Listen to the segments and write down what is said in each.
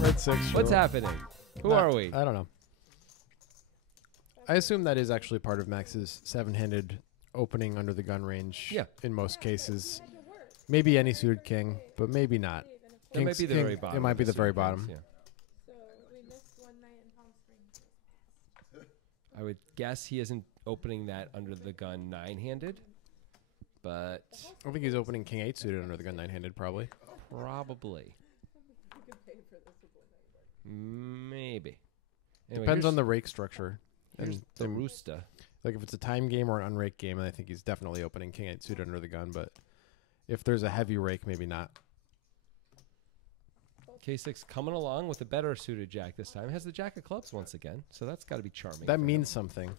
Red 6. What's sure. happening? Who are we? I don't know. I assume that is actually part of Max's 7-handed opening under the gun range. Yeah. In most cases. Maybe any suited king, but maybe not. It might be the very bottom. It might of be the very suited bottom. kings, So we missed one night in Palm Springs. yeah. I would guess he isn't opening that under the gun 9-handed, but I think he's opening king 8 suited under the gun 9-handed, probably. probably. Maybe. Anyway, Depends on here's- the rake structure. Here's And the then, rooster. like if it's a time game or an unraked game, I think he's definitely opening king 8 suited under the gun. But if there's a heavy rake, maybe not. K6 coming along with a better suited jack this time. Has the jack of clubs once again, so that's got to be charming. That for means him. something.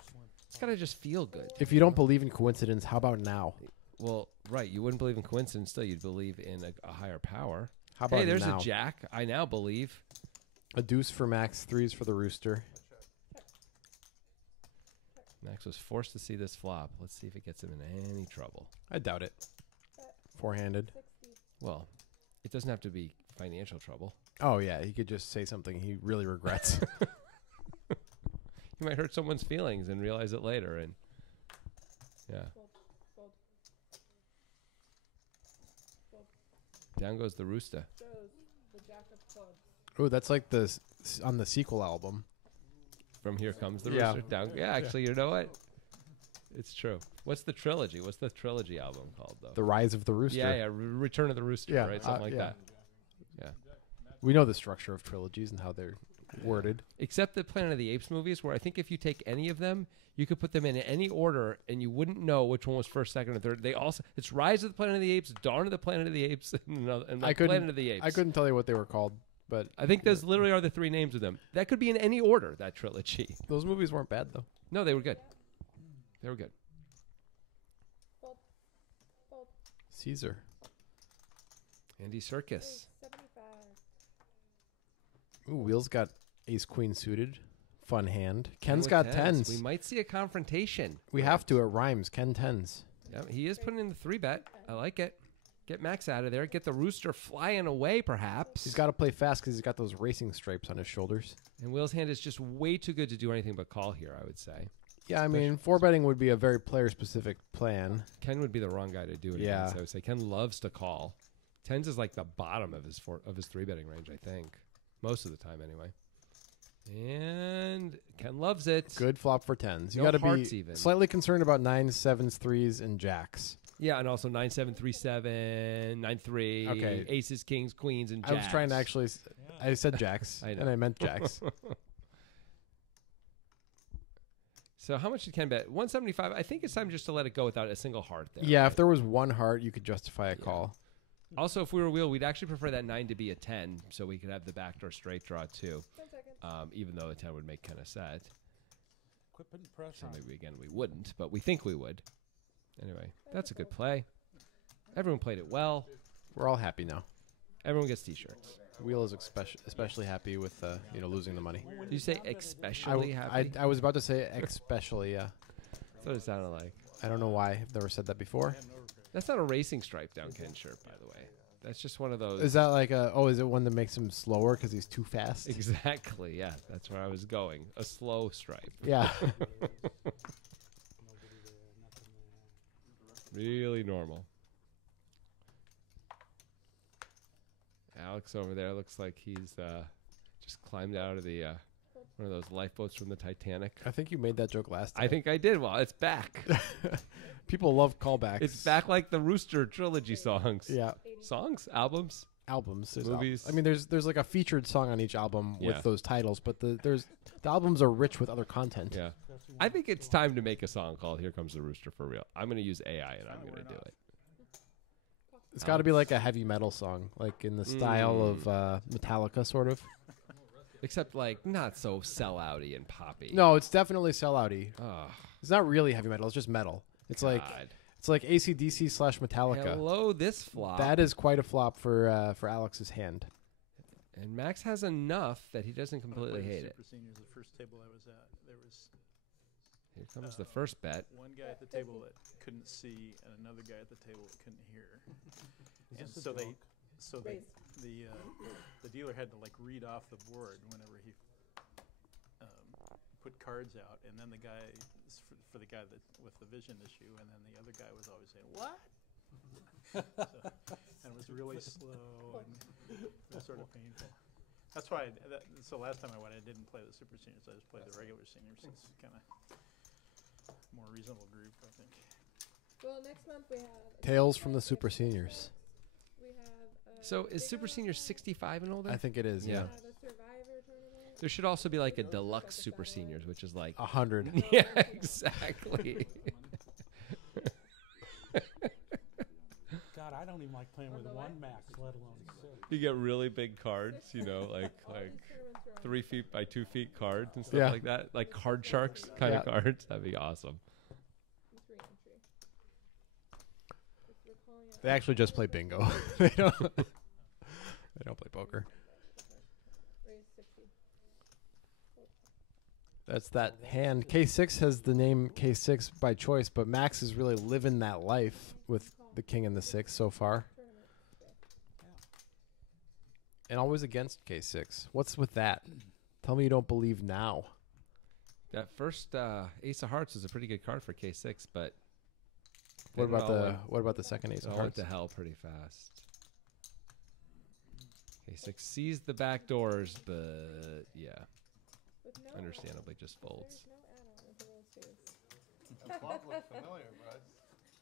It's got to just feel good. If you don't believe in coincidence, how about now? Well, right. You wouldn't believe in coincidence, still. You'd believe in a higher power. How about Hey, there's now? a jack. I now believe. A deuce for Max, 3s for the rooster. Max was forced to see this flop. Let's see if it gets him in any trouble. I doubt it. 4-handed. Well, it doesn't have to be financial trouble. Oh, yeah. He could just say something he really regrets. You might hurt someone's feelings and realize it later. And yeah. Down goes the rooster. The jack of clubs. Oh, that's like on the sequel album. From Here Comes the Yeah. Rooster. Down. Yeah, actually, you know what? It's true. What's the trilogy? What's the trilogy album called, though? The Rise of the Rooster. Yeah, Return of the Rooster, Yeah, right? Something like yeah. that. Yeah. We know the structure of trilogies and how they're worded. Except the Planet of the Apes movies, where I think if you take any of them, you could put them in any order, and you wouldn't know which one was first, second, and third. They also it's Rise of the Planet of the Apes, Dawn of the Planet of the Apes, and Planet of the Apes. I couldn't tell you what they were called, but I think those literally are the three names of them. That could be in any order. That trilogy. those movies weren't bad though. No, they were good. They were good. Caesar. Andy Serkis. 75. Ooh, Wheels got ace queen suited. Fun hand. Ken's With got tens. We might see a confrontation. We have to. It rhymes. Ken tens. Yeah, he is putting in the 3-bet. I like it. Get Max out of there. Get the rooster flying away, perhaps. He's got to play fast because he's got those racing stripes on his shoulders. And Will's hand is just way too good to do anything but call here, I would say. Yeah, I mean, 4-betting would be a very player-specific plan. Ken would be the wrong guy to do it Yeah. against, I would say. Ken loves to call. Tens is like the bottom of his 3-betting range, I think. Most of the time, anyway. And Ken loves it. Good flop for tens. You No got to hearts be even. slightly concerned about 9s, 7s, 3s, and jacks. Yeah, and also 9-7, 3-7, 9-3, Okay. aces, kings, queens, and I jacks. was trying to actually. I said jacks, I know. and I meant jacks. So how much did Ken bet? 175. I think it's time just to let it go without a single heart there. Yeah, if there was one heart, you could justify a Yeah. call. Also, if we were Wheel, we'd actually prefer that 9 to be a 10, so we could have the backdoor straight draw too. 10 seconds. Even though the 10 would make Ken a set. Quit putting pressure So on. maybe again we wouldn't, but we think we would. Anyway, that's a good play. Everyone played it well. We're all happy now. Everyone gets T-shirts. Wheel is especially happy with losing the money. Did you say especially happy? I was about to say especially. Yeah, That's what it sounded like. I don't know why I've never said that before. That's not a racing stripe down Ken shirt, by the way. That's just one of those. Is that like is it one that makes him slower because he's too fast? Exactly, yeah. That's where I was going. A slow stripe. Yeah. Really normal. Alex over there looks like he's just climbed out of the one of those lifeboats from the Titanic. I think you made that joke last time. I think I did. Well, it's back. People love callbacks. It's back like the Rooster trilogy songs. Yeah. Songs? Albums? Albums, there's Movies. I mean, there's like a featured song on each album Yeah. with those titles, but the albums are rich with other content. Yeah. I think it's time to make a song called Here Comes the Rooster for real. I'm going to use AI and I'm going to do it. It's got to be like a heavy metal song, like in the style of Metallica, sort of. Except like not so sellouty and poppy. No, it's definitely sellouty. Oh, It's not really heavy metal. It's just metal. It's like AC/DC / Metallica. hello, this flop. That is quite a flop for Alex's hand. And Max has enough that he doesn't completely hate it. Super Seniors, the first table I was at, there was Here comes the first bet. one guy at the table that couldn't see and another guy at the table that couldn't hear. And so they So the dealer had to like read off the board whenever he put cards out, and then the guy for the guy that with the vision issue, and then the other guy was always saying what. And it was really slow and it was sort of painful. That's why. So last time I went, I didn't play the super seniors. I just played the regular seniors. It's kind of more reasonable group, I think. Well, next month we have Tales from the Super Seniors. We have. So is Big Super O Senior Outside. 65 and older? I think it is. We Yeah, have a Survivor tournament. There should also be like a deluxe Super Seniors, which is like 100. yeah, exactly. God, I don't even like playing with one max, let alone 6. You get really big cards, you know, like All these tournaments are on 3 feet by 2 feet cards and stuff Yeah. like that, like card sharks kind of cards. That'd be awesome. free entry. If we're calling it- They actually just play bingo. They don't. They don't play poker. Raise 60. That's that hand. K6 has the name K6 by choice, but Max is really living that life with the king and the 6 so far. Tournament. And always against K6. What's with that? Tell me you don't believe now. That first Ace of Hearts is a pretty good card for K6, but What then it about all the went- what about the second ace it of all went hearts? to hell pretty fast. K6 sees the back doors, but yeah, With no understandably just folds. There's no add-on into those twos. That flop looked familiar, Bryce.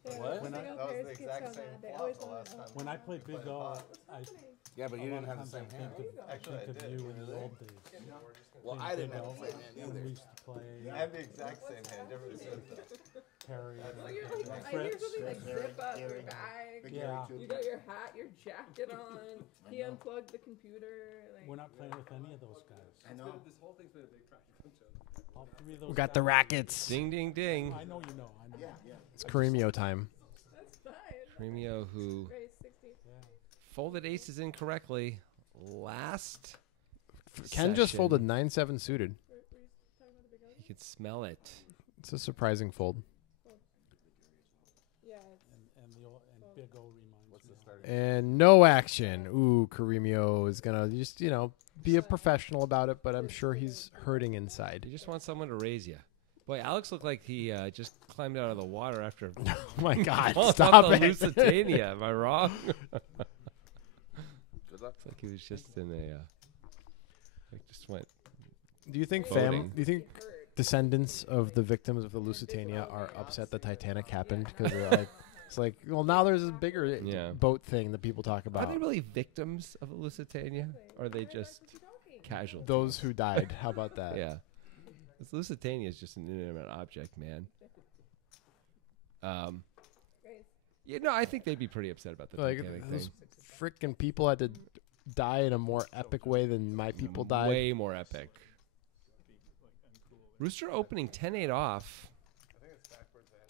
Yeah, What? Big When O That was players the get exact so same mad. They flop always the wanna last know. time. When I played Big O, What's I happening? Yeah, but a you lot didn't of have the times same I hand. think of, Actually, I think of did. you in the Really? old days. Well, Playing I didn't Big have O, the same hand when either. we used to play I had the exact same hand, different system. Perry. Well, you're like, I hear something like zip up your bag. Yeah. You got your hat, your jacket on. He unplugged the computer. Like, We're not playing with any of those guys. I know. All 3 of those We got the guys- rackets. Ding, ding, ding. I know you know. I know. Yeah, yeah. It's Kareemio time. that's fine. Premio who Raise 60. Yeah. folded aces incorrectly last. Ken just session. folded 9-7 suited. Were you talking about the Big O? You could smell it. It's a surprising fold. Yeah, it's And Big O reminds What's me. the starting? And no action. Ooh, Kareemio is gonna just be a professional about it, but I'm sure he's hurting inside. You just want someone to raise you. Boy, Alex looked like he just climbed out of the water after Oh my God! falling Stop off the it! Lusitania. Am I wrong? Good luck. It's like he was just in a. Like just went. Do you think Voting. Do you think heard. descendants of the victims of the Lusitania are upset the Titanic happened because they're like, it's like, well, now there's this bigger Yeah. boat thing that people talk Are about. they really victims of the Lusitania? Or are they just casual? Those who died. How about that? Yeah. This Lusitania is just an inanimate object, man. Raise. You know, I think they'd be pretty upset about the Like Titanic those thing. freaking people had to die in a more epic way than my people died. Way more epic. Rooster opening 10-8 off.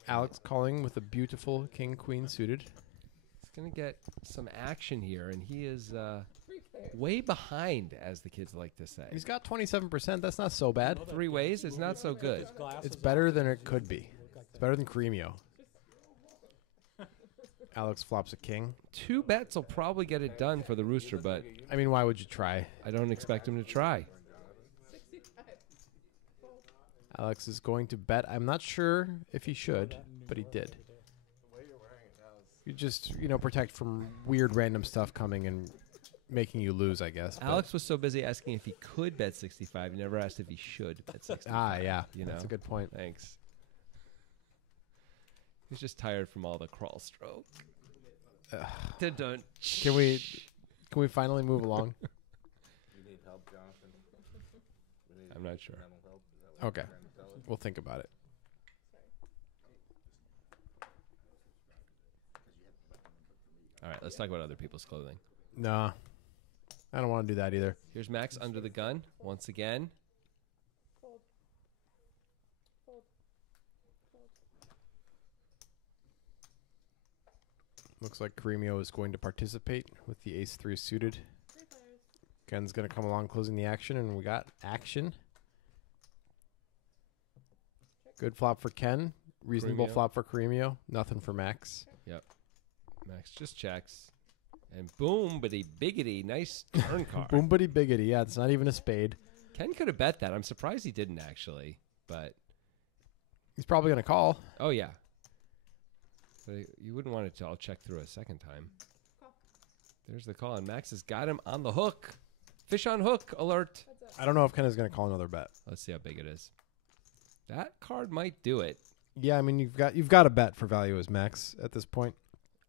Alex calling with a beautiful king queen suited. He's going to get some action here, and he is 3 players. way behind, as the kids like to say. He's got 27%. That's not so bad. 3 ways is not so good. His glasses It's off. better than it could be. It's better than Kareemio. Alex flops a king. 2 bets will probably get it done for the Rooster, but I mean, why would you try? I don't expect him to try. 65. Alex is going to bet. I'm not sure if he should, but he did. You just, protect from weird random stuff coming and making you lose, I guess. but- Alex was so busy asking if he could bet 65, he never asked if he should bet 65. Yeah. You That's a know? good point. Thanks. He's just tired from all the crawl stroke. Dun-dun. Can we finally move along? You need help, Jonathan? We need I'm not sure. mental help? Is that what Okay. you're trying to tell us? We'll think about it. All right, let's talk about other people's clothing. No, I don't want to do that either. Here's Max under the gun once again. Fold. Fold. Fold. Looks like Kareemio is going to participate with the ace-3 suited. 3 players. Ken's going to come along closing the action, and we got action. Good flop for Ken. Reasonable Kareemio. flop for Kareemio. Nothing for Max. Max just checks. And boom, bitty biggity, nice turn card. Boom, buddy, biggity. Yeah, it's not even a spade. Ken could have bet that. I'm surprised he didn't actually, but He's probably gonna call. oh yeah. But you wouldn't want it to all check through a second time. There's the call, and Max has got him on the hook. Fish on hook alert. I don't know if Ken is gonna call another bet. Let's see how big it is. That card might do it. Yeah, I mean you've got a bet for value as Max at this point.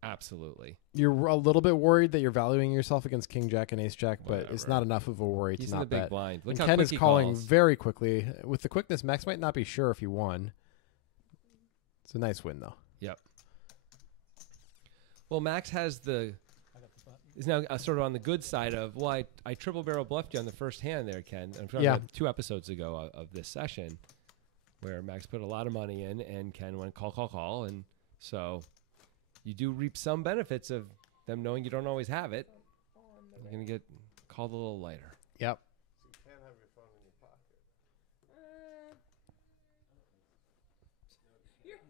Absolutely. You're a little bit worried that you're valuing yourself against King Jack and Ace Jack, but it's Whatever. not enough of a worry He's to in the not big bet. blind. Look And how Ken quick is he calling calls. very quickly. With the quickness, Max might not be sure if he won. It's a nice win though. Yep. Well, Max has is now sort of on the good side of, well, I triple barrel bluffed you on the first hand there, Ken. I'm talking Yeah. about 2 episodes ago of this session where Max put a lot of money in and Ken went call. And so you do reap some benefits of them knowing you don't always have it. You're going to get called a little lighter. Yep. So you can't have your phone in your pocket.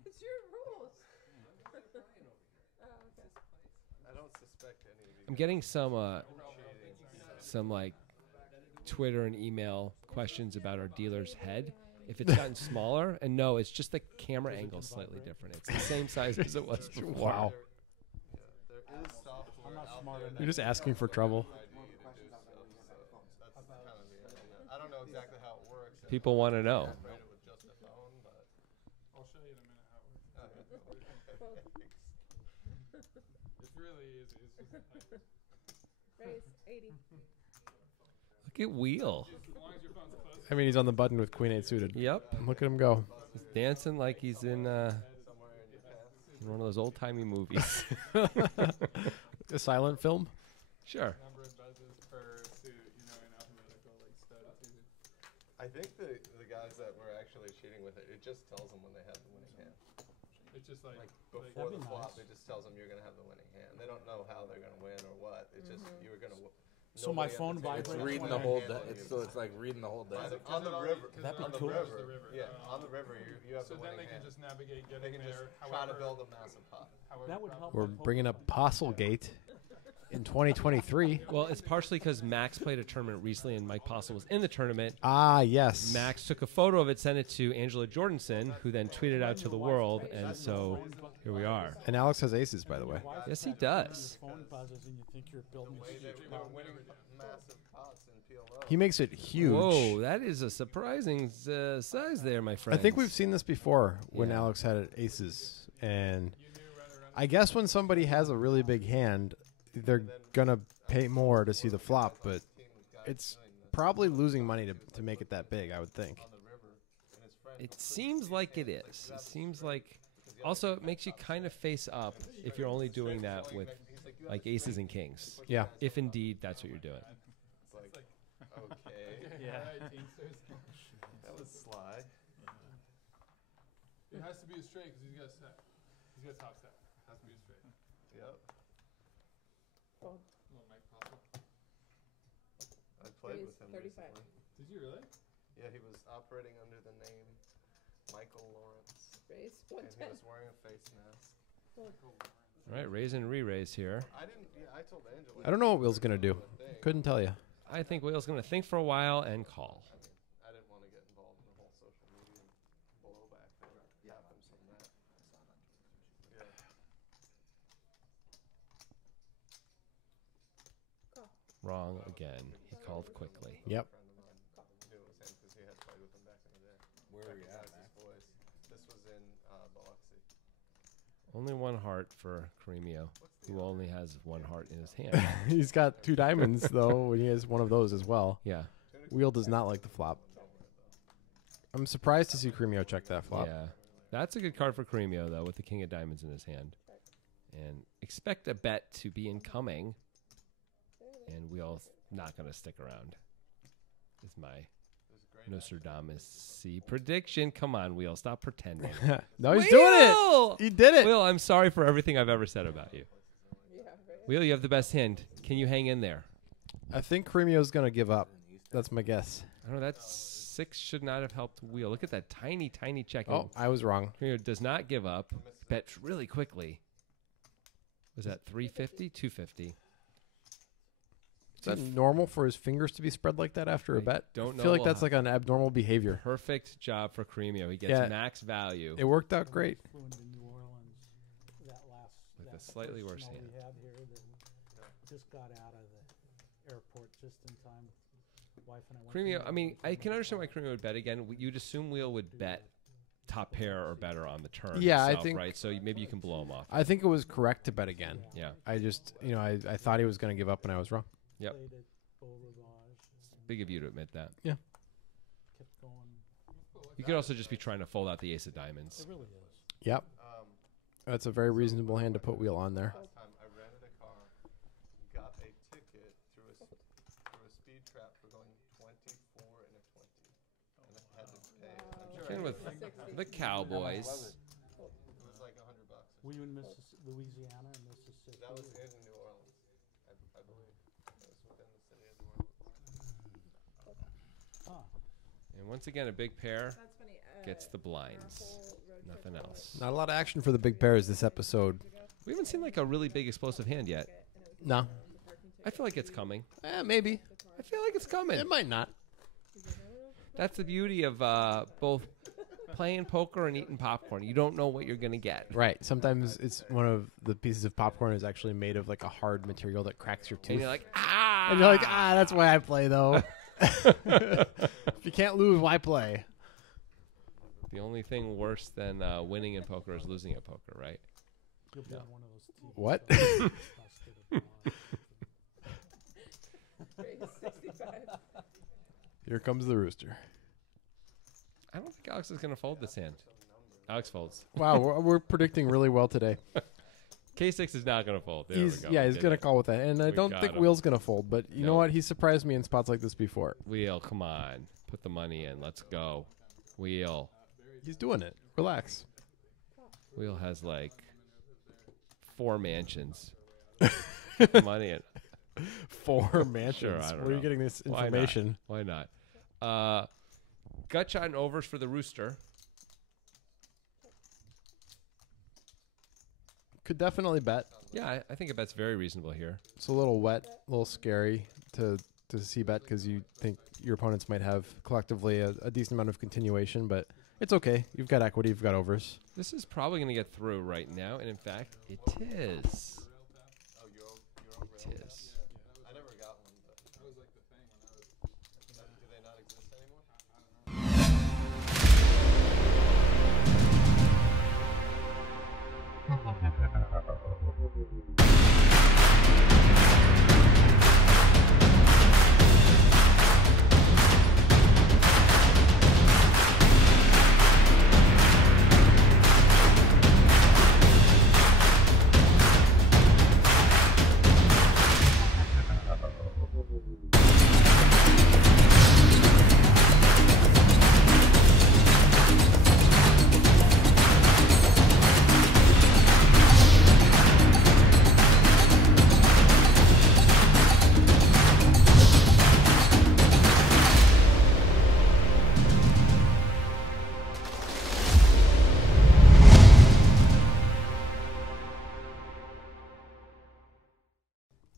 It's your rules. Oh, okay. I don't suspect any of you. I'm getting some like Twitter and email questions about our dealer's head. If it's gotten smaller, and no, it's just the camera angle slightly different. It's the same size as it was before. Wow. There is software out there You're just asking for trouble. that allows you to do stuff, so that's kind of the idea. I don't know exactly how it works. People want to know. Rate it with just a phone, but I'll show you in a minute how it works. It's really easy. It's just Raise 80. Look at Wheel. as long as your phone's close. I mean, he's on the button with Queen 8 suited. Yep. Look at him go. He's dancing like he's in one of those old timey movies. A silent film. Sure. Number of buzzes per suit, in alphabetical stud. It's easy. I think the guys that were actually cheating with it just tells them when they have the winning hand. It's just like Before the flop, it just tells them you're going to have the winning hand. They don't know how they're going to win or what. It's just you're going to. So my phone vibrates. vibrates. It's when reading I the whole. handle it. It's like reading the whole deck. On the river. On the river. Yeah, on the river, you have so the then winning they can hand. just navigate They getting can just there. try to build a massive pot. That would help. We're bringing up Postlegate in 2023. Well, it's partially because Max played a tournament recently and Mike Postle was in the tournament. Ah, yes. Max took a photo of it, sent it to Angela Jordanson, who then tweeted out to the world, and so here we are. And Alex has aces, by the way. Yes, he does. Your phone buzzes and you think you're building a They huge were winning massive pots in PLO. He makes it huge. Whoa, that is a surprising size there, my friend. I think we've seen this before when Yeah. Alex had aces. And I guess when somebody has a really big hand, they're going to pay more to see the flop, but it's probably losing money to make it that big, I would think. It seems like it is. It seems like. Also, it makes you kind of face up if you're only doing that with like aces and kings. Yeah. If indeed that's what you're doing. It's like, okay, Yeah. that was sly. It has to be a straight because he's got a set. He's got top set. It has to be a straight. Yep. Little Mike Postle. I played Raise with him 35. recently. Did you really? Yeah, he was operating under the name Michael Lawrence, Raise and he 110. was wearing a face mask. All right, raise and re-raise here. I didn't. Yeah, I told Angela. I don't know what Will's going to do. Couldn't tell you. I think Whale's going to think for a while and call. I didn't want to get involved in the whole social media blowback that happens from that. Yeah. Wrong again. He called quickly. Yep. A friend of mine knew it was him because he had played with him back in the day. Where are you at, Recognized his voice. This was in Biloxi. Only one heart for Caremio, who only has one heart in his hand. He's got 2 diamonds, though, and he has one of those as well. Yeah. Wheel does not like the flop. I'm surprised to see Cremio check that flop. Yeah. That's a good card for Caremio, though, with the king of diamonds in his hand. And expect a bet to be incoming. And Wheel's not going to stick around. Is my Nostradamus prediction. Come on, Wheel. Stop pretending. No, he's doing it. Wheel! He did it. Wheel, I'm sorry for everything I've ever said about you. Yeah, right. Wheel, you have the best hand. Can you hang in there? I think Cremio's going to give up. That's my guess. I don't know. That 6 should not have helped Wheel. Look at that tiny, tiny check. Oh, I was wrong. Cremio does not give up. Bet really quickly. Was that 350? 250. Is that normal for his fingers to be spread like that after a bet? don't I know feel like what that's like an abnormal behavior. Perfect job for Cremio. He gets Yeah. max value It worked out great. Flew into New Orleans with a that slightly first worse snow hand. we had here that just got out of the airport just in time. Wife and I went to Cremio, New I mean, Orleans I and can we understand why saw Cremio would bet again. You'd assume Wheel would bet top pair or better on the turn. Yeah, I itself, think- right. So maybe you can blow him off. I think it was correct to bet again. Yeah. I just, I thought he was going to give up, and I was wrong. Yep. played at Beau Rivage and Big of you to admit that. kept going. You could also just be trying to fold out the ace of diamonds. It really is. Yep. That's a very reasonable hand to put Wheel on there. Last time I rented a car, got a ticket through a speed trap for going 24 and a 20, and I had to pay it. I'm sure Playing I with paid the Cowboys. it was like $100. Were you in Louisiana and Mississippi? That was in New Orleans, I believe. It was within the city of New Orleans. Huh. And once again, a big pair That's funny. gets the blinds. Nothing else. Not a lot of action for the big pairs this episode. We haven't seen like a really big explosive hand yet. No. I feel like it's coming. Maybe. I feel like it's coming. It might not. That's the beauty of both playing poker and eating popcorn. You don't know what you're going to get. Right. Sometimes it's one of the pieces of popcorn is actually made of like a hard material that cracks your tooth. And you're like, ah! And you're like, that's why I play, though. If you can't lose, why play? The only thing worse than winning in poker is losing at poker, right? You'll be on one of those TV What? shows busted at dawn. 65. Here comes the rooster. I don't think Alex is going to fold this hand. Alex folds. Wow, we're predicting really well today. K6 is not going to fold. There we He's go. yeah, We he's did gonna it. call with that, and I We don't got think him. Wheel's gonna fold. But you know Nope. what? He surprised me in spots like this before. Wheel, come on. Put the money in. Let's go. Wheel. He's doing it. Relax. Wheel has like 4 mansions. Put the money in. 4 mansions. I don't Where are you know. getting this Why not? information? Why not? Gut shot and overs for the rooster. Could definitely bet. Yeah, I think a bet's very reasonable here. It's a little wet, a little scary to see bet because you think your opponents might have collectively a decent amount of continuation, but it's okay. You've got equity. You've got overs. This is probably going to get through right now, and in fact, it is. Oh, you're over It is. I never got one, but That was like the thing when I was. do they not exist anymore?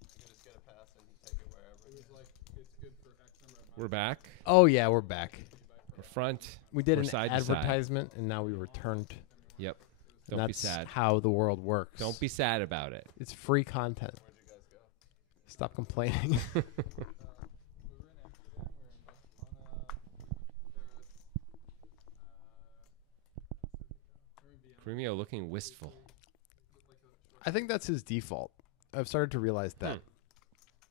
You just get a pass and take it wherever. It was like it's good for X number of We're back. Oh yeah, we're back. We're front. We did We're an side to side. advertisement, and now we returned. Yep. And Don't be that's sad. how the world works. Don't be sad about it. It's free content. Where'd you guys go? Stop complaining. we were in Amsterdam, we were in Barcelona, Paris, we were in Vienna. Cremio looking wistful. I think that's his default. I've started to realize that.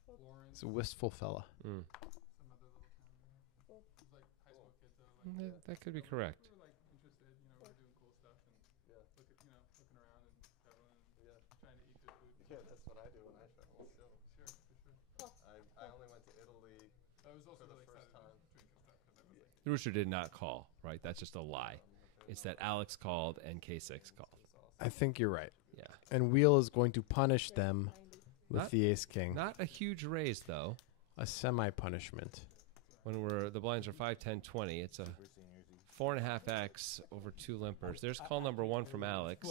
Florence, He's a wistful fella. Mm. some other little town there. It was like high school kids that were like, That could be correct. we were like interested, you know, we were doing cool stuff and looking around and traveling and trying to eat good food. Yeah, that's what I do when I travel. Still, Sure, for sure. I only went to Italy. I was also For the really first excited time. to drink and stuff because I was like, The rooster did not call, right? That's just a lie. It's that Alex called and K6 called. I think you're right. Yeah. And Wheel is going to punish them with Not- the ace king. Not a huge raise, though. A semi-punishment. When the blinds are 5, 10, 20, it's a 4.5x over 2 limpers. There's call number 1 from Alex.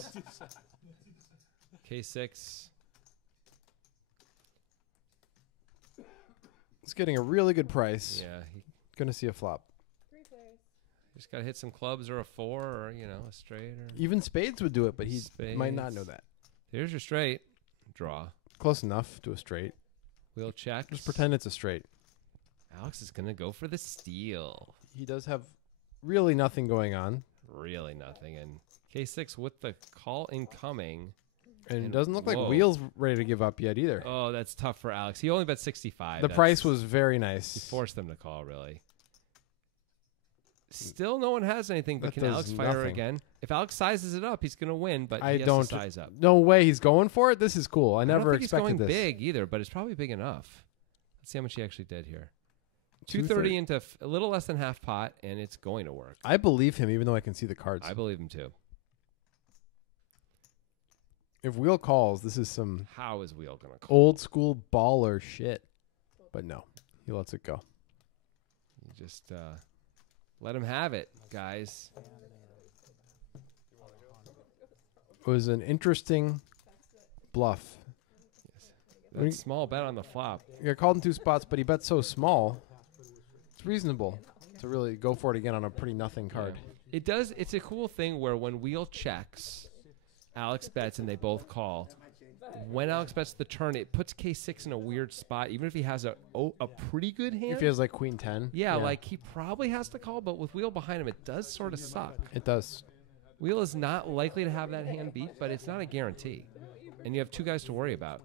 K6. He's getting a really good price. Yeah, he Gonna see a flop. 3 players. just got to hit some clubs or a 4 or, you know, a straight. Or Even spades would do it, but he might not know Spades. that. Here's your straight. Draw. Close enough to a straight. Wheel check. Just pretend it's a straight. Alex is going to go for the steal. He does have really nothing going on, Really nothing. And K6 with the call incoming. and it And- doesn't look like whoa. Wheel's ready to give up yet either. Oh, that's tough for Alex. He only bet 65. The That's- price was very He nice. forced them to call, really. Still, no one has anything, but That can does Alex fire nothing. again? If Alex sizes it up, he's going to win, but I he has don't. to size up. No way he's going for it. This is cool. I I don't never think expected he's going this. big either, but it's probably big enough. Let's see how much he actually did here. 230 230 into a little less than half pot, and it's going to work. I believe him, even though I can see the cards. I believe him too. If Wheel calls, this is some How is Wheel going to call? old school baller shit. But no, he lets it go. You just let him have it, guys. It was an interesting bluff. That When small bet on the flop. He got called in 2 spots, but he bet so small. It's reasonable to really go for it again on a pretty nothing card. It does. It's a cool thing where when Wheel checks, Alex bets and they both call. When Alex bets the turn, it puts K6 in a weird spot, even if he has a pretty good hand. If he has like Queen 10. Yeah, like he probably has to call, but with Wheel behind him, it does sort of suck. It does. Wheel is not likely to have that hand beat, but it's not a guarantee. And you have 2 guys to worry about.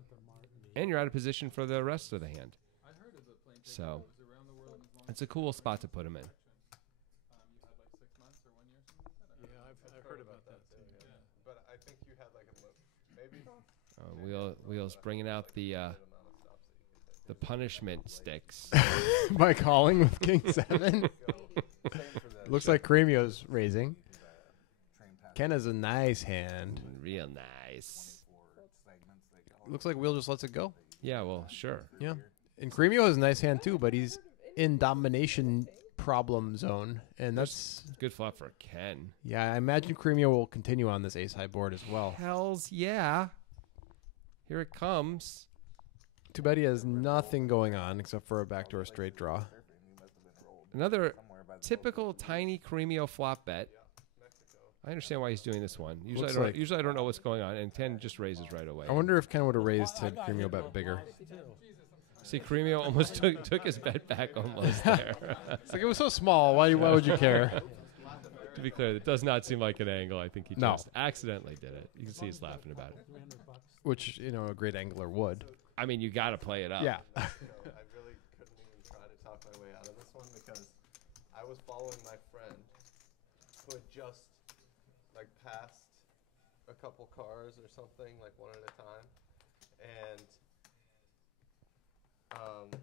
And you're out of position for the rest of the hand. So it's a cool spot to put him in. Yeah, I've heard about that too. Yeah. But I think you had like a maybe Wheel's bringing out the punishment sticks. By calling with King 7. Looks like Cremio's raising. Ken has a nice hand. Real nice. Looks like Wheel just lets it go. Yeah, well, sure. Yeah. And Cremio has a nice hand too, but he's in domination problem zone. And that's, Good flop for Ken. yeah, I imagine Cremio will continue on this ace high board as well. Hells yeah. Here it comes. Too bad he has nothing going on except for a backdoor straight draw. Another typical tiny Cremio flop bet. I understand why he's doing this one. Looks like- Usually I don't know what's going on, and Ken just raises right away. I wonder if Ken would have raised had Cremio bet bigger. See, Cremio almost took his bet back almost there. It's like it was so small. Why would you care? To be clear, it does not seem like an angle. I think he No. just accidentally did it. You can see he's laughing about it. Which, you know, a great angler would. I mean, you got to play it up. Yeah. I really couldn't even try to talk my way out of this one because I was following my friend who had just like passed a couple cars or something, like one at a time, and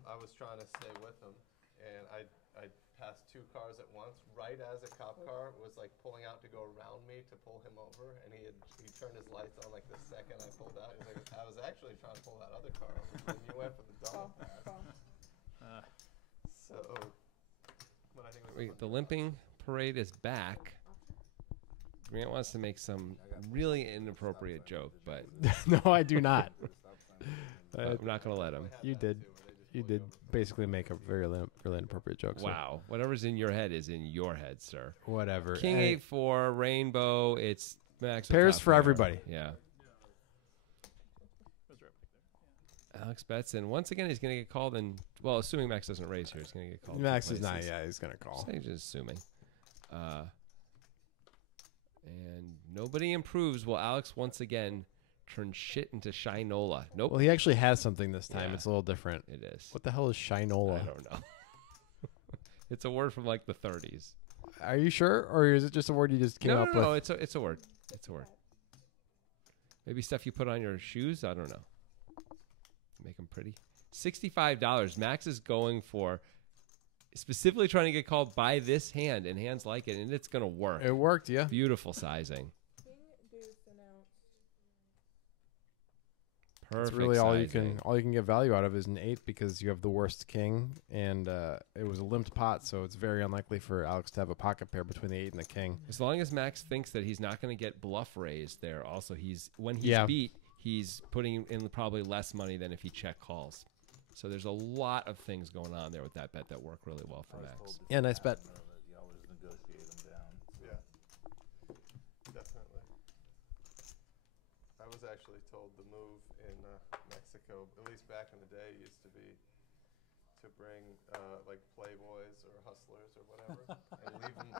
I was trying to stay with him, and I passed 2 cars at once. Right as a cop car was like pulling out to go around me to pull him over, and he turned his lights on like the second I pulled out. He's like, I was actually trying to pull that other car over, and you went for the double pass. So, but I think it was Wait, the limping parade is back. Grant wants to make some really inappropriate joke, but No, I do not. I'm not going to let him. You did. You did basically make a really inappropriate joke. So Wow. Whatever's in your head is in your head, sir. whatever. King Hey, 8-4, rainbow, it's max. of Pairs top for pair. everybody. Yeah. Was right back there. Alex bets, and once again, he's going to get called, and, well, assuming Max doesn't raise here, he's going to get called. in Max two is not. places. Yeah, he's gonna call. So just assuming. And nobody improves. Well, Alex once again turns shit into Shinola. Nope. Well, he actually has something this time. Yeah. It's a little different. It is. What the hell is Shinola? I don't know. It's a word from like the 30s. Are you sure, or is it just a word you just came No, up no, with? no. It's a word. It's a word. Maybe stuff you put on your shoes. I don't know. Make them pretty. $65. Max is going for specifically trying to get called by this hand and hands like it, and it's gonna work. It worked, yeah. Beautiful sizing. King deuce announced. That's Perfect. really sizing. all you can get value out of is an 8 because you have the worst king, and it was a limped pot, so it's very unlikely for Alex to have a pocket pair between the 8 and the king. As long as Max thinks that he's not going to get bluff raised there, also when he's Yeah. beat, he's putting in probably less money than if he check calls. So there's a lot of things going on there with that bet that work really well for Max. Yeah, nice bet. You always negotiate them down. Yeah, definitely. I was actually told the move in Mexico, at least back in the day, used to be to bring like playboys or hustlers or whatever and leave them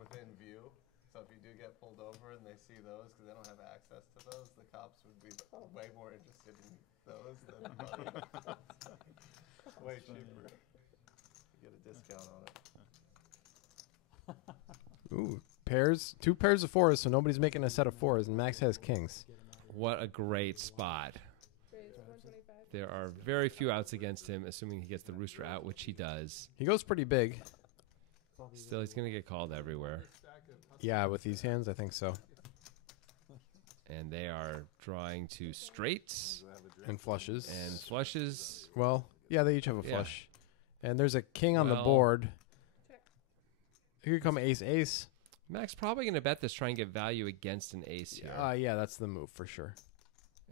within view. So if you do get pulled over and they see those, because they don't have access to those, the cops would be way more interested in those than money. Way cheaper. You get a discount on it. Ooh, pairs. 2 pairs of 4s, so nobody's making a set of 4s, and Max has kings. What a great spot. Raise 125. There are very few outs against him, assuming he gets the rooster out, which he does. He goes pretty big. Still, he's going to get called everywhere. Yeah, with these hands, I think so. And they are drawing to straights And flushes. and flushes. Well, yeah, they each have a Yeah. flush. And there's a king on the Well- board. Check. Here come ace, ace. Max probably going to bet this, try and get value against an ace here. Yeah, that's the move for sure.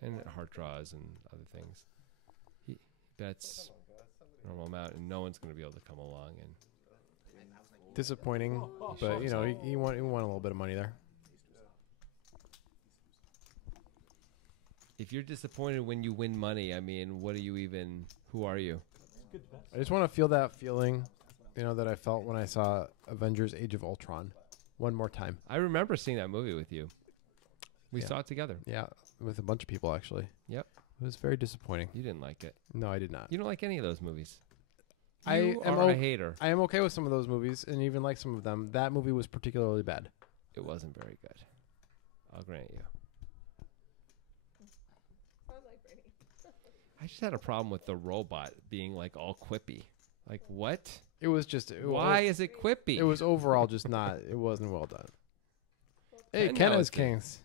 And heart draws and other things. He bets normal amount, and no one's going to be able to come along. And Disappointing, but you know he won a little bit of money there. if you're disappointed when you win money, I mean, what are you even? Who are you? I just want to feel that feeling, that I felt when I saw Avengers: Age of Ultron, one more time. I remember seeing that movie with you. We Yeah. saw it together. Yeah, with a bunch of people actually. Yep. It was very disappointing. You didn't like it. No, I did not. You don't like any of those movies. I You am are a hater. I am okay with some of those movies, and even like some of them. That movie was particularly bad. It wasn't very good. I'll grant you. Sounds like Brady. I just had a problem with the robot being like all quippy. Like what? It was just Why is it quippy? It was overall just not. It wasn't well done. Hey, Ken Ken knows has the- kings.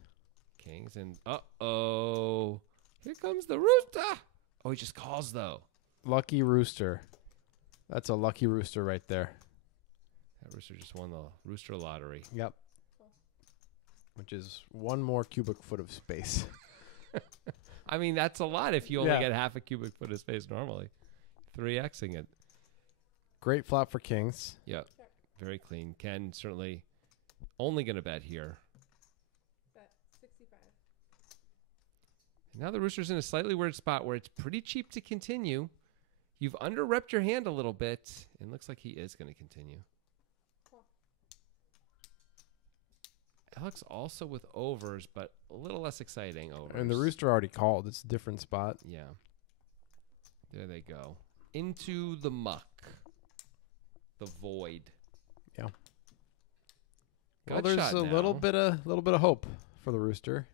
Kings and uh-oh. Here comes the rooster. Oh, he just calls though. Lucky rooster. That's a lucky rooster right there. That rooster just won the rooster lottery. Yep. Which is one more cubic foot of space. I mean, that's a lot if you only Yeah. get half a cubic foot of space normally. 3xing it. Great flop for kings. Yep. Very clean. Ken certainly only going to bet here. Bet 65. Now the rooster's in a slightly weird spot where it's pretty cheap to continue. You've under-repped your hand a little bit. And looks like he is going to continue. Call. Alex also with overs, but a little less exciting overs. And the rooster already called. It's a different spot. Yeah. There they go. Into the muck. The void. Yeah. Gut Well, there's shot a now. little bit of hope for the rooster.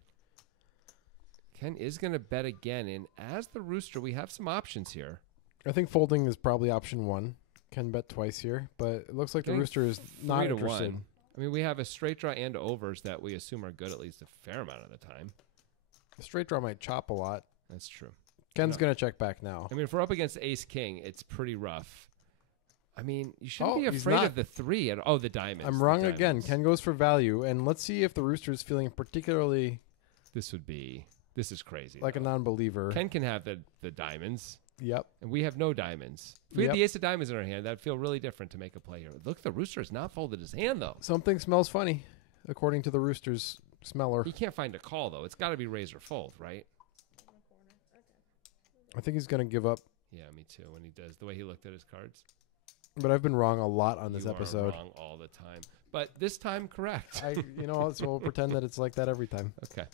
Ken is going to bet again. And as the rooster, we have some options here. I think folding is probably option one. Can bet twice here, but it looks like the Getting rooster is not 3 to interested. 1. I mean, we have a straight draw and overs that we assume are good at least a fair amount of the time. The straight draw might chop a lot. That's true. Ken's No. gonna check back now. I mean, if we're up against ace king, it's pretty rough. I mean, you shouldn't Oh, be he's afraid not. of the 3. The diamonds. I'm the wrong again. diamonds. Ken goes for value, and let's see if the rooster is feeling particularly This is crazy. like a though. non-believer. Ken can have the diamonds, Yep. and we have no diamonds. If we Yep. had the ace of diamonds in our hand, that'd feel really different to make a play here. Look, the rooster has not folded his hand, though. Something smells funny, according to the rooster's smeller. He can't find a call, though. It's got to be raise or fold, right? In the corner. Okay. I think he's gonna give up, Yeah, me too. When he does the way he looked at his cards, but I've been wrong a lot on this you episode. are wrong all the time, but this time correct. So we'll pretend that it's like that every time. Okay.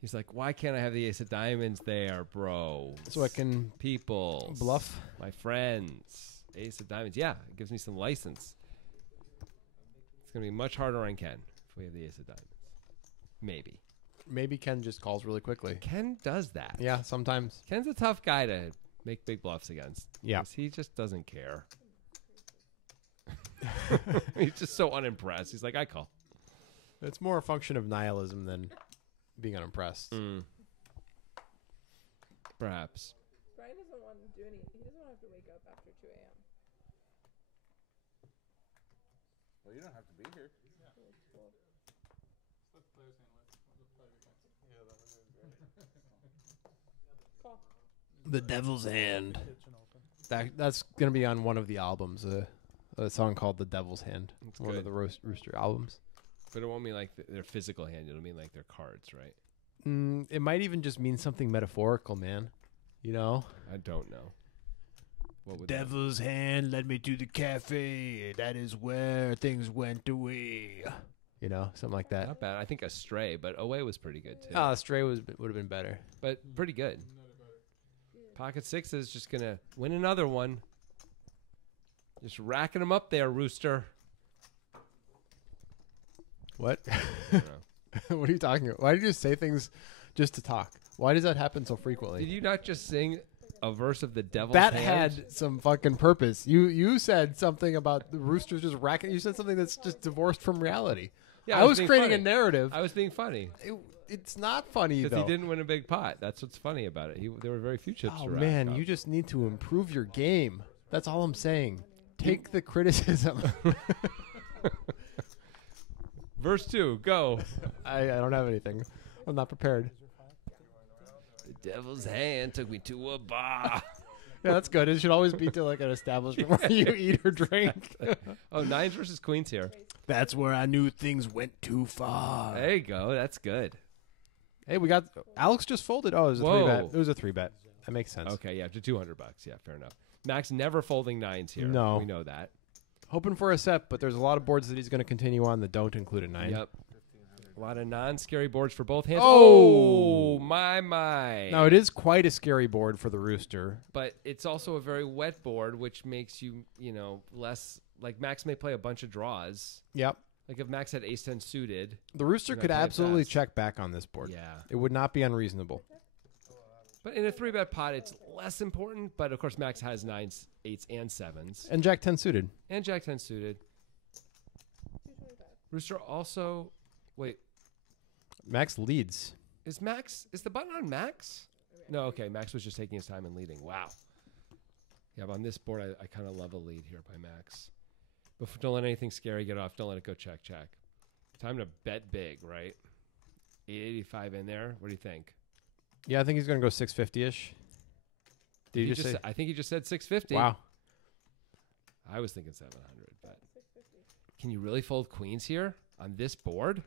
He's like, why can't I have the ace of diamonds there, bro? So I can People. bluff. My friends. Ace of diamonds. Yeah, it gives me some license. It's going to be much harder on Ken if we have the ace of diamonds. Maybe. Maybe Ken just calls really quickly. Ken does that. Yeah, sometimes. Ken's a tough guy to make big bluffs against. Yeah. 'Cause he just doesn't care. He's just so unimpressed. He's like, I call. It's more a function of nihilism than being unimpressed. Perhaps. Brian doesn't want to do any. He doesn't want to have to wake up after 2 a.m. Well, you don't have to be here. Let the players handle it. Let the player be fine. Yeah, that would be great. The Devil's Hand. Kitchen open. That's gonna be on one of the albums. A song called "The Devil's Hand." That's One good. of the Rooster albums. But it won't mean like their physical hand. It'll mean like their cards, right? It might even just mean something metaphorical, man. You know? I don't know. What would that- Devil's hand led me to the cafe. That is where things went away. You know, something like that. Not bad. I think Astray, but Away was pretty good too. Stray would have been better. But pretty good. Pocket Six is just gonna win another one. Just racking them up there, Rooster. What? I don't know. What are you talking about? Why did you just say things just to talk? Why does that happen so Did frequently? you not just sing a verse of the Devil's That Hand? had some fucking purpose. You said something about the Roosters just racking. You said something that's just divorced from reality. Yeah, I was being creating funny. a narrative. I was being funny It's not funny because though. he didn't win a big pot. That's what's funny about it. There were very few chips. Oh to rack man, up. you just need to improve your game. That's all I'm saying. Take the criticism. Verse 2, go. I don't have anything. I'm not prepared. The Devil's Hand took me to a bar. Yeah, that's good. It should always be to like an establishment where you eat or drink. Oh, Nines versus Queens here. That's where I knew things went too far. There you go. That's good. Hey, we got Alex just folded. Oh, it was a Whoa. 3-bet. It was a 3-bet. That makes sense. Okay, yeah, to $200. Yeah, fair enough. Max never folding nines here. No. We know that. Hoping for a set, but there's a lot of boards that he's going to continue on that don't include a 9. Yep. A lot of non-scary boards for both hands. Oh! Oh, my. Now, it is quite a scary board for the Rooster. But it's also a very wet board, which makes you, less... Like, Max may play a bunch of draws. Yep. Like, if Max had ace-10 suited. The Rooster You're could gonna play it absolutely fast. check back on this board. Yeah. It would not be unreasonable. But in a 3-bet pot, it's less important. But, of course, Max has 9s, 8s, and 7s. And Jack 10 suited. And Jack 10 suited. Rooster also... Wait. Max leads. Is the button on Max? No, okay. Max was just taking his time and leading. Wow. Yeah, but on this board, I kind of love a lead here by Max. But don't let anything scary get off. Don't let it go check. Time to bet big, right? 885 in there. What do you think? Yeah, I think he's going to go 650-ish. Did you just say? I think he just said 650. Wow. I was thinking 700, but can you really fold queens here on this board?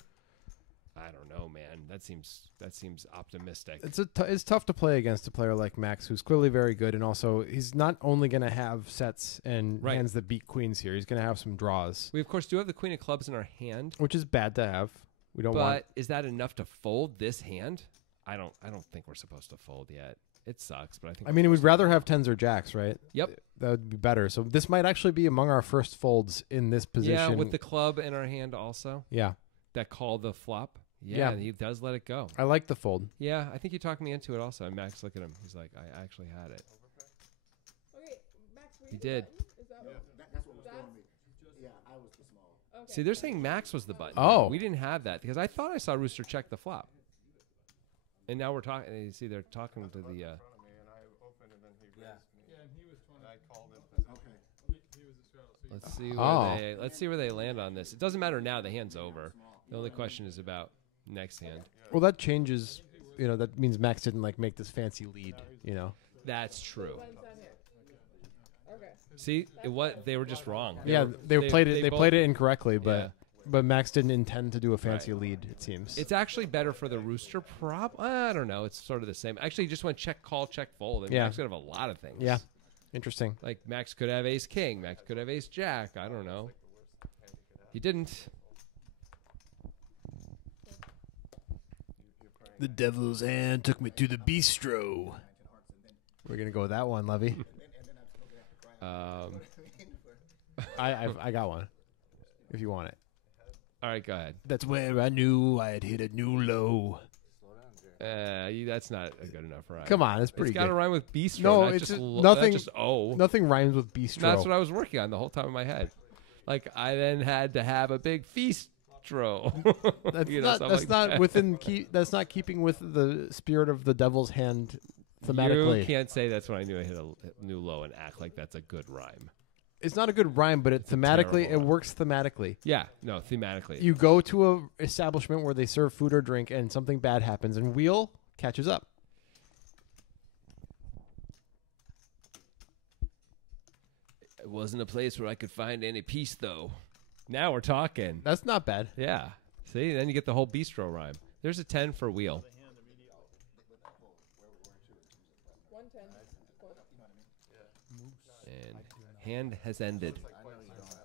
I don't know, man. That seems optimistic. It's tough to play against a player like Max, who's clearly very good, and also he's not only going to have sets and Right. hands that beat queens here. He's going to have some draws, We of course do have the queen of clubs in our hand, which is bad to have. We don't but want. is that enough to fold this hand? I don't think we're supposed to fold yet. It sucks, but I think. I mean, we'd rather have 10s or jacks, right? Yep. That would be better. So this might actually be among our first folds in this position. Yeah, with the club in our hand also Yeah, that call the flop. Yeah, Yeah. he does let it go. I like the fold. Yeah, I think you talked me into it also. And Max, look at him. He's like, I actually had it. Okay, Max, were He you did. the button? Is that what? That's what was throwing me. Yeah, I was the small. Okay. See, they're saying Max was the button. Oh. We didn't have that because I thought I saw Rooster check the flop. And now we're talking. You see, they're talking to the. in front of me, and I opened, and then he raised me. Yeah, and he was 20. And I called in position. Okay. He was a straddle. So Let's see Oh. let's see where they land on this. It doesn't matter now. The hand's over. The only question is about next hand. Well, that changes. You know, that means Max didn't like make this fancy lead. You know. That's true. Button's down here. Okay. See, they were just wrong. Yeah, they played it. They both- played it incorrectly, Yeah. but Max didn't intend to do a fancy lead. It seems. It's actually better for the Rooster. I don't know. It's sort of the same. Actually, he just went check, call, check, fold. And Yeah. Max could have a lot of things. Yeah. Interesting. Like Max could have ace king. Max could have ace jack. I don't know. He didn't. The devil's hand took me to the bistro. We're gonna go with that one, Levy. I got one. If you want it. All right, go ahead. That's where I knew I had hit a new low. That's not a good enough rhyme. Come on, it's pretty It's got to good. rime with bistro. No, not it's just just not nothing- just oh. Nothing rhymes with bistro. That's what I was working on the whole time in my head. Like I then had to have a big feastro. That's You know, not. something That's like not that. within. That's not keeping with the spirit of the devil's hand thematically. You can't say that's when I knew I hit a new low and act like that's a good rhyme. It's not a good rhyme, but it thematically terrible it rhyme. works thematically. Yeah, no, thematically. You go to a establishment where they serve food or drink, and something bad happens, and Wheel catches up. It wasn't a place where I could find any peace, though. Now we're talking. That's not bad. Yeah. See, then you get the whole bistro rhyme. There's a 10 for wheel. 110. And hand has ended.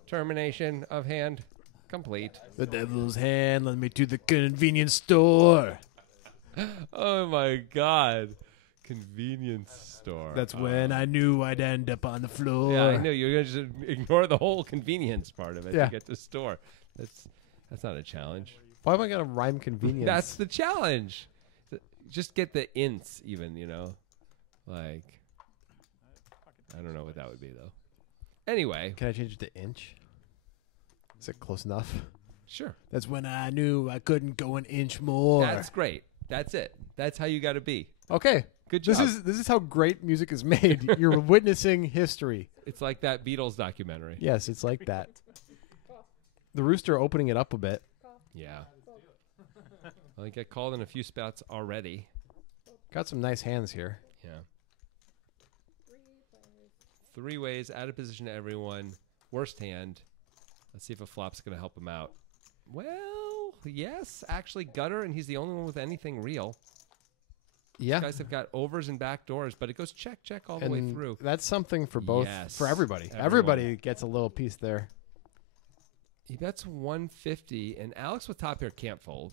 Termination of hand complete. The devil's hand led me to the convenience store. Oh my God. Convenience store. That's when I knew I'd end up on the floor. Yeah, I knew you were going to just ignore the whole convenience part of it Yeah. to get to store. That's not a challenge. Why am I gonna rhyme convenience? That's the challenge. Just get the ints even, you know. Like, I don't know what that would be though. Anyway, Can I change it to inch? Is it close enough? sure. That's when I knew I couldn't go an inch more. That's great. That's it. That's how you got to be. Okay. Good job. This is how great music is made. You're witnessing history. It's like that Beatles documentary. Yes, it's like that. The rooster opening it up a bit. Yeah. Well, you get called in a few spots already. Got some nice hands here. Yeah. 3 ways, out of position to everyone. Worst hand. Let's see if a flop's going to help him out. Well, yes. Actually, gutter, and he's the only one with anything real. Yeah. These guys have got overs and back doors, but it goes check, check all the way And through. that's something for both, Yes, for everybody. everyone. Everybody gets a little piece there. He bets 150, and Alex with top pair can't fold.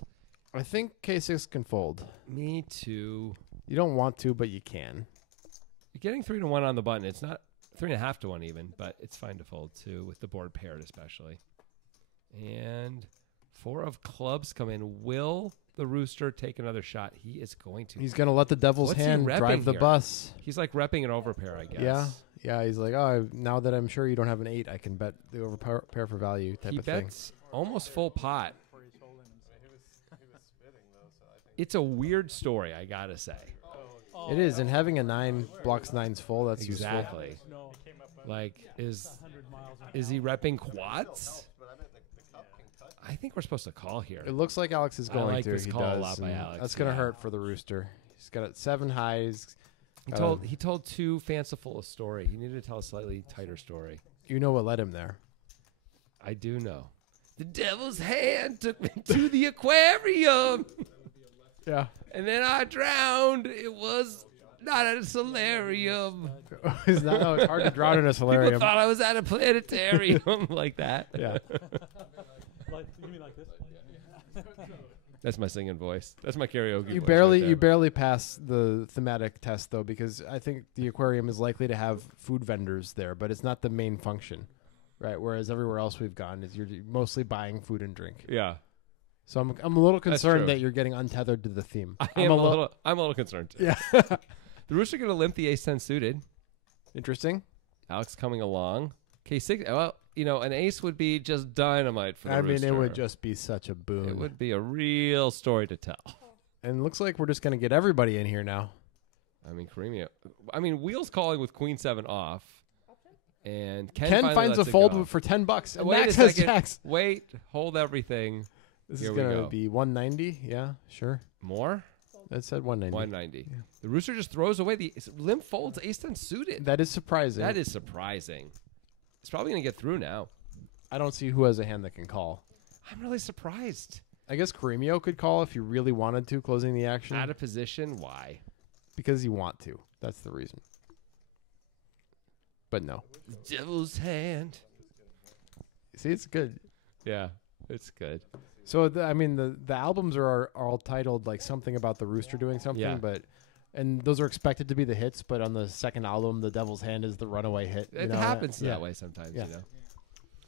I think K6 can fold. Me too. You don't want to, but you can. You're getting 3 to 1 on the button. It's not 3.5 to 1 even, but it's fine to fold too with the board paired especially. And 4 of clubs come in. Will the rooster take another shot? He is going to. He's going to let the devil's What's he hand repping drive the here? bus. He's like repping an overpair, I guess. Yeah. Yeah, he's like, oh, now that I'm sure you don't have an 8, I can bet the overpair for value type He of thing. bets almost full pot. He was spitting though, so I think. It's a weird story, I gotta say. It is, and having a 9 blocks 9's full, that's useful. Exactly. Like, is he repping quads? But I meant the cup can cut. I think we're supposed to call here. It looks like Alex is I going like to. this He call a does. lot by and Alex, That's going to yeah. hurt for the rooster. He's got 7 highs. He told too fanciful a story. He needed to tell a slightly tighter story. You know what led him there. I do know. The devil's hand took me to the aquarium, Yeah. and then I drowned. It was not at a solarium. It's hard to drown in a People solarium. thought I was at a planetarium like that. Yeah. Like, you mean like this? That's my singing voice. That's my karaoke You voice barely right there. you barely pass the thematic test though, because I think the aquarium is likely to have food vendors there, but it's not the main function, right? Whereas everywhere else we've gone is you're mostly buying food and drink. Yeah. So I'm a little true. concerned that you're getting untethered to the theme. I'm a little concerned too. Yeah. The rooster going to limp the ace 10 suited. Interesting. Alex coming along. K6. Well, you know, an ace would be just dynamite for the I mean, rooster. it would just be such a boon. It would be a real story to tell. And it looks like we're just going to get everybody in here now. I mean, Kareem. I mean, Wheels calling with Queen 7 off, and Ken Ken finally finds a lets it fold go. for $10. And Wait Max a has second. jacks. Wait, hold everything. This Here is we going to go. be 190. Yeah, sure. More? That said 190. 190. The rooster just throws away the limp folds ace 10 suited. That is surprising. That is surprising. It's probably going to get through now. I don't see who has a hand that can call. I'm really surprised. I guess Caremio could call if you really wanted to, closing the action. Out of position? Why? Because you want to. That's the reason. But no. Devil's hand. See, it's good. Yeah, it's good. So, I mean, the albums are all titled like something about the rooster doing something, Yeah. but and those are expected to be the hits, but on the second album, The Devil's Hand is the runaway hit. It happens that way sometimes, Yeah. you know.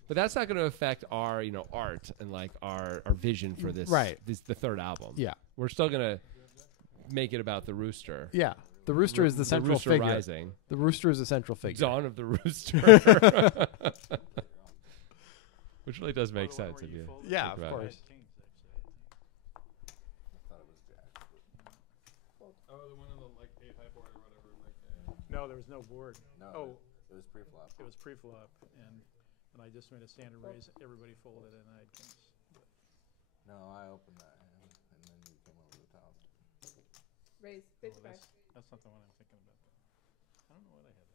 But that's not going to affect our, you know, art and like our vision for this. Right. The third album. Yeah. We're still going to make it about the rooster. Yeah. The rooster is the central rooster figure. rising. The rooster is the central figure. Dawn of the rooster. Which really does make sense if you Yeah, think of about it. course. Oh, the one on the like 8 high board or whatever. Like, No, there was no board. No, Oh, it was pre-flop. it was pre-flop, and I just made a standard raise. Everybody folded, and I had kings. No, I opened that hand, and then you came over the top. Raise, big Oh, smash. that's not the one I'm thinking about. I don't know what I had.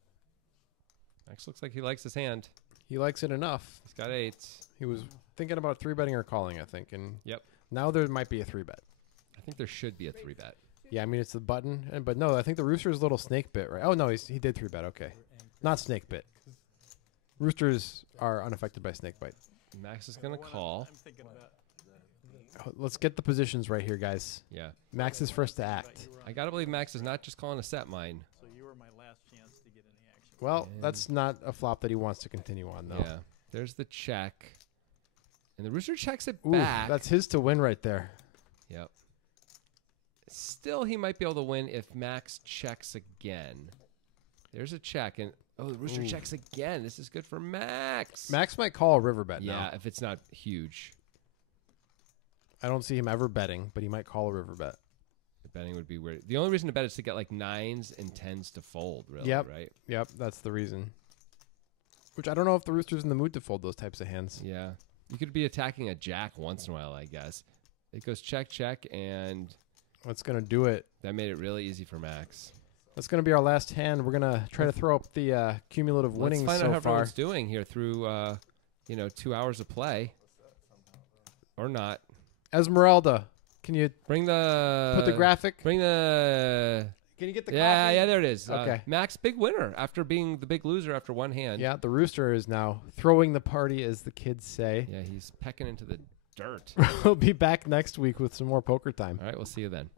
Max looks like he likes his hand. He likes it enough. He's got 8s. He was thinking about 3-betting or calling, I think, and Yep. now there might be a 3-bet. I think there should be a 3-bet. Yeah, I mean it's the button, but no, I think the Rooster's a little snake bit, right? Oh no, he did 3-bet. Okay, not snake bit. Roosters are unaffected by snake bite. Max is gonna call. I'm thinking about. Let's get the positions right here, guys. Yeah. Max is first to act. I gotta believe Max is not just calling a set mine. So you were my last chance to get any action. Well, that's not a flop that he wants to continue on, though. Yeah. There's the check. And the Rooster checks it Ooh, back. that's his to win right there. Yep. Still, he might be able to win if Max checks again. There's a check, and the Rooster checks again. This is good for Max. Max might call a river bet Yeah, now. if it's not huge. I don't see him ever betting, but he might call a river bet. The betting would be weird. The only reason to bet is to get like 9s and 10s to fold, really, Yep. right? Yep, that's the reason. Which I don't know if the Rooster's in the mood to fold those types of hands. Yeah. You could be attacking a jack once in a while, I guess. It goes check, check, and What's going to do it? that made it really easy for Max. That's going to be our last hand. We're going to try to throw up the cumulative winnings Let's find so out how far. everyone's doing here through, 2 hours of play. Or not. Esmeralda, can you Bring the... put the graphic? Bring the... Can you get the Yeah, copy? yeah, there it is. Okay. Max, big winner after being the big loser after one hand. Yeah, the Rooster is now throwing the party, as the kids say. Yeah, he's pecking into the dirt. We'll be back next week with some more poker time. All right, we'll see you then.